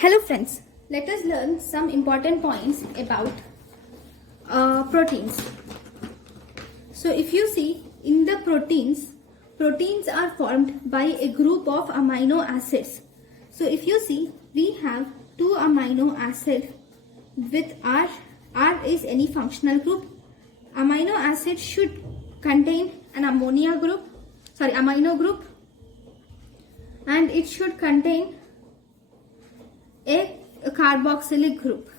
Hello friends, let us learn some important points about proteins. So if you see in the proteins are formed by a group of amino acids. So if you see, we have two amino acids with R. R is any functional group. Amino acid should contain an amino group, and it should contain a carboxylic group.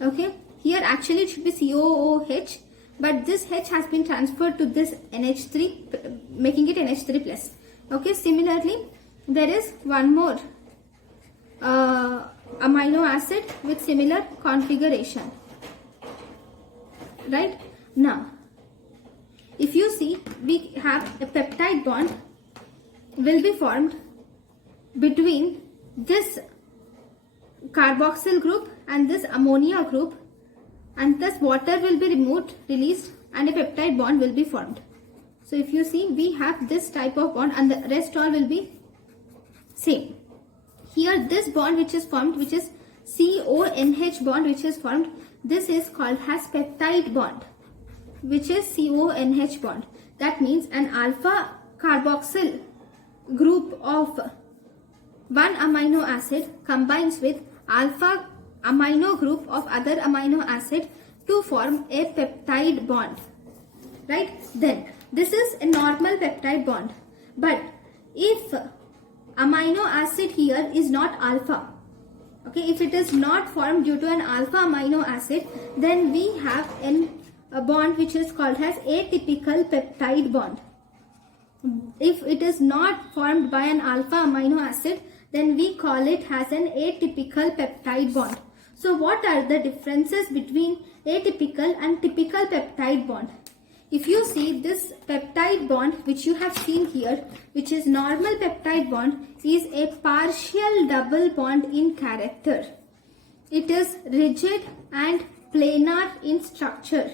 Okay, here actually it should be COOH, but this H has been transferred to this NH3, making it NH3 plus. Okay, similarly there is one more amino acid with similar configuration. Right, now if you see, we have a peptide bond will be formed between this carboxyl group and this ammonia group, and thus water will be released and a peptide bond will be formed. So if you see, we have this type of bond and the rest all will be same. Here this bond which is formed, which is CONH bond which is formed, this is called as peptide bond, which is CONH bond. That means an alpha carboxyl group of one amino acid combines with alpha amino group of other amino acid to form a peptide bond. Right? Then this is a normal peptide bond. But if amino acid here is not alpha, okay, if it is not formed due to an alpha amino acid, then we have a bond which is called as atypical peptide bond. If it is not formed by an alpha amino acid, then we call it as an atypical peptide bond. So what are the differences between atypical and typical peptide bond? If you see, this peptide bond which you have seen here, which is normal peptide bond, is a partial double bond in character. It is rigid and planar in structure.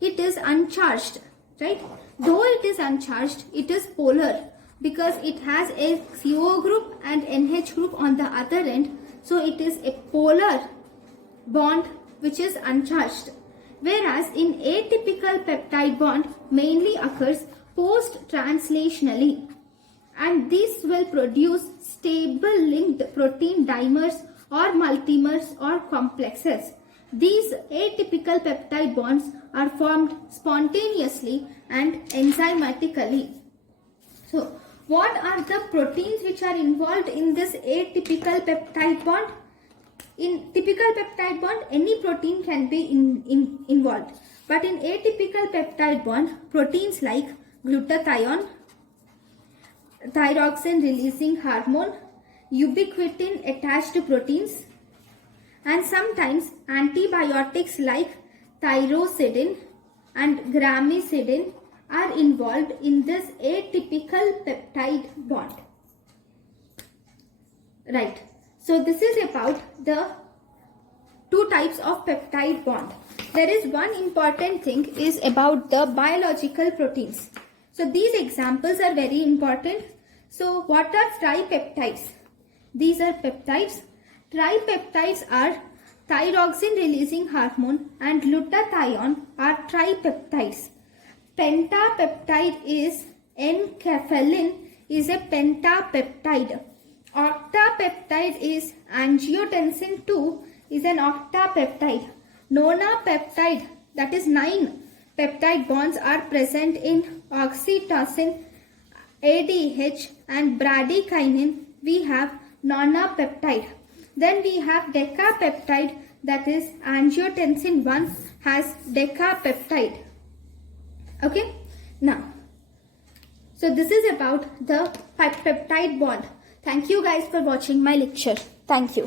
It is uncharged, right? Though it is uncharged, it is polar because it has a CO group and NH group on the other end. So it is a polar bond which is uncharged. Whereas in atypical peptide bond mainly occurs post-translationally, and this will produce stable linked protein dimers or multimers or complexes. These atypical peptide bonds are formed spontaneously and enzymatically. So, what are the proteins which are involved in this atypical peptide bond? In typical peptide bond, any protein can be involved. But in atypical peptide bond, proteins like glutathione, thyroxine releasing hormone, ubiquitin attached proteins, and sometimes antibiotics like thyroxidine and gramicidin are involved in this atypical peptide bond. Right. So this is about the two types of peptide bond. There is one important thing is about the biological proteins. So these examples are very important. So what are tripeptides? These are peptides. Tripeptides are thyroxine releasing hormone and glutathione are tripeptides. Pentapeptide is enkephalin is a pentapeptide. Octapeptide is angiotensin 2 is an octapeptide. Nonapeptide, that is 9 peptide bonds are present in oxytocin, ADH and bradykinin. We have nonapeptide. Then we have decapeptide, that is angiotensin 1 has decapeptide. Okay, now, so this is about the peptide bond. Thank you guys for watching my lecture. Thank you.